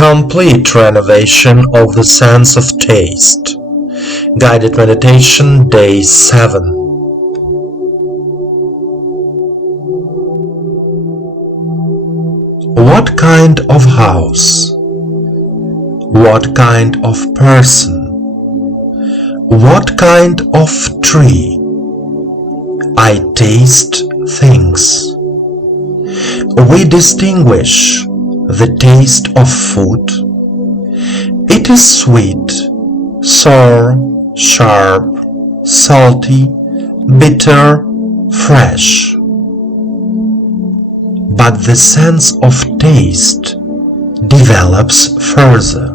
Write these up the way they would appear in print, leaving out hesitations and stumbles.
Complete renovation of the sense of taste. Guided meditation, day 7. What kind of house? What kind of person? What kind of tree? I taste things. We distinguish the taste of food. It is sweet, sour, sharp, salty, bitter, fresh. But the sense of taste develops further.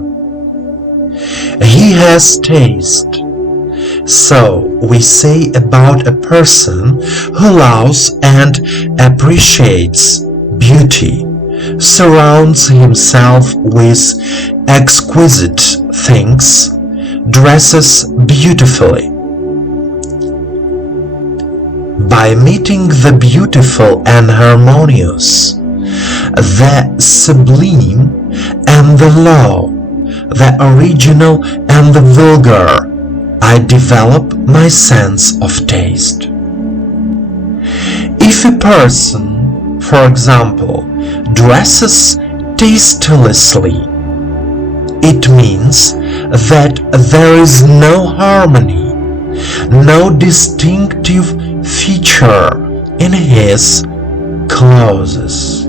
He has taste. So we say about a person who loves and appreciates beauty, surrounds himself with exquisite things, dresses beautifully. By meeting the beautiful and harmonious, the sublime and the low, the original and the vulgar, I develop my sense of taste. If a person, for example, dresses tastelessly, it means that there is no harmony, no distinctive feature in his clothes.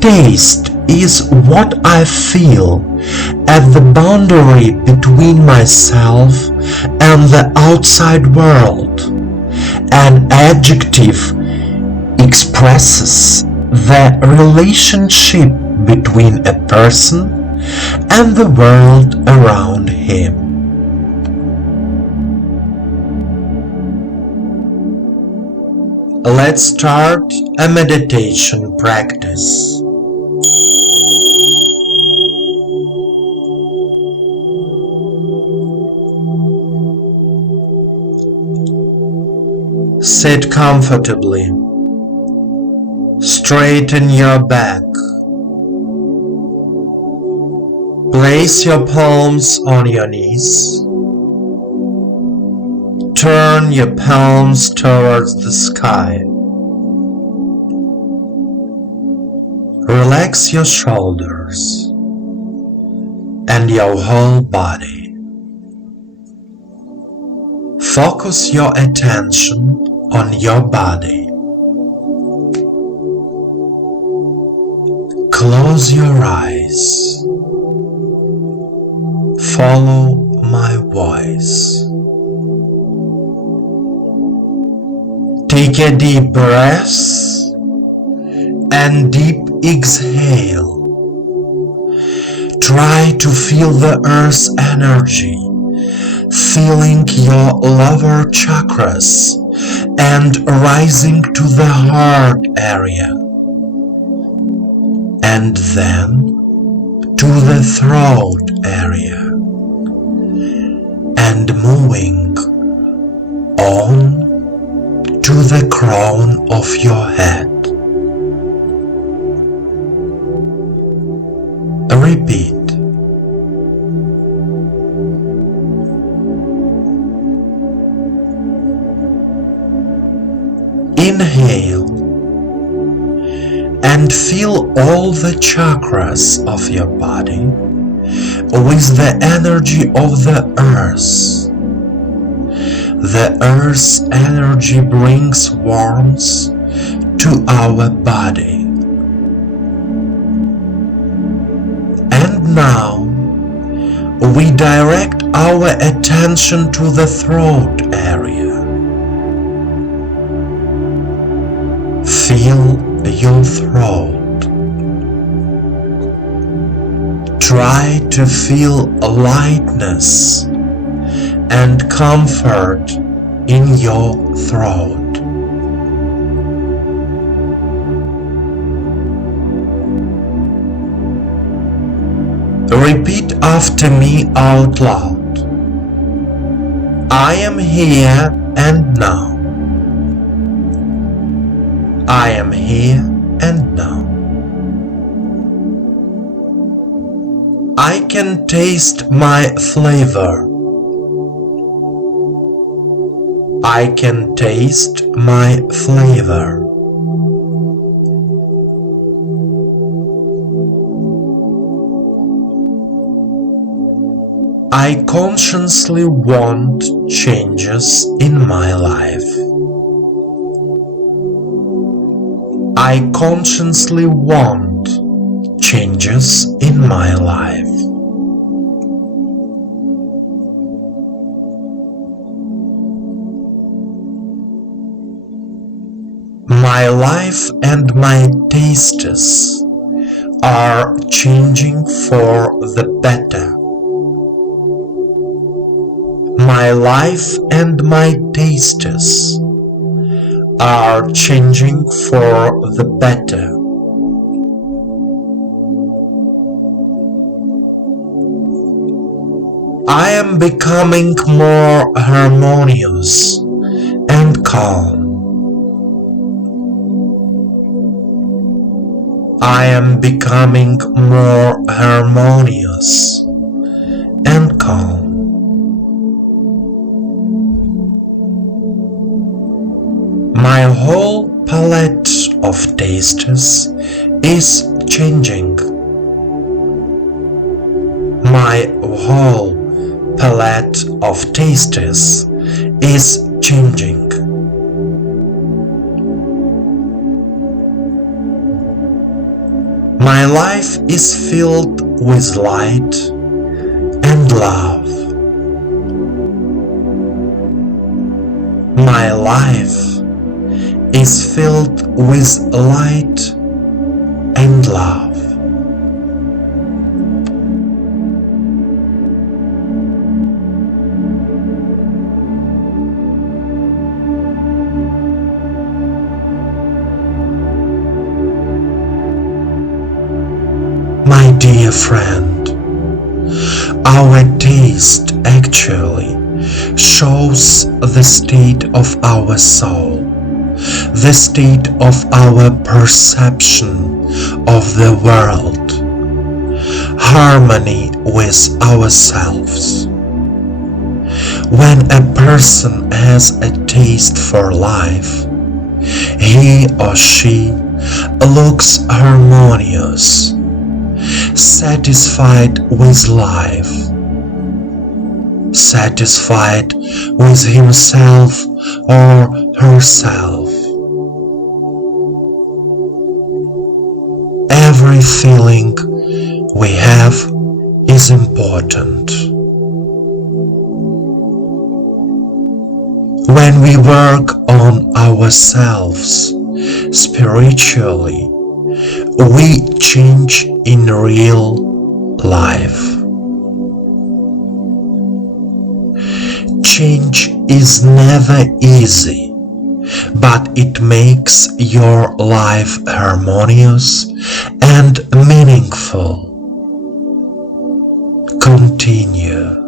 Taste is what I feel at the boundary between myself and the outside world. An adjective expresses the relationship between a person and the world around him. Let's start a meditation practice. Sit comfortably. Straighten your back. Place your palms on your knees. Turn your palms towards the sky. Relax your shoulders and your whole body. Focus your attention on your body. Close your eyes. Follow my voice. Take a deep breath and deep exhale. Try to feel the earth's energy, filling your lower chakras and rising to the heart area, and then to the throat area, and moving on to the crown of your head. Repeat. Inhale and feel all the chakras of your body with the energy of the earth. The earth's energy brings warmth to our body. And now we direct our attention to the throat area. Feel your throat. Try to feel lightness and comfort in your throat. Repeat after me out loud. I am here and now. I am here and now. I can taste my flavor. I can taste my flavor. I consciously want changes in my life. I consciously want changes in my life. My life and my tastes are changing for the better. My life and my tastes are changing for the better. I am becoming more harmonious and calm. I am becoming more harmonious and calm. My whole palette of tastes is changing. My whole palette of tastes is changing. My life is filled with light and love. My life is filled with light and love. My dear friend, our taste actually shows the state of our soul, the state of our perception of the world, harmony with ourselves. When a person has a taste for life, he or she looks harmonious, satisfied with life, satisfied with himself or herself. Every feeling we have is important. When we work on ourselves spiritually, we change in real life. Change is never easy, but it makes your life harmonious and meaningful. Continue.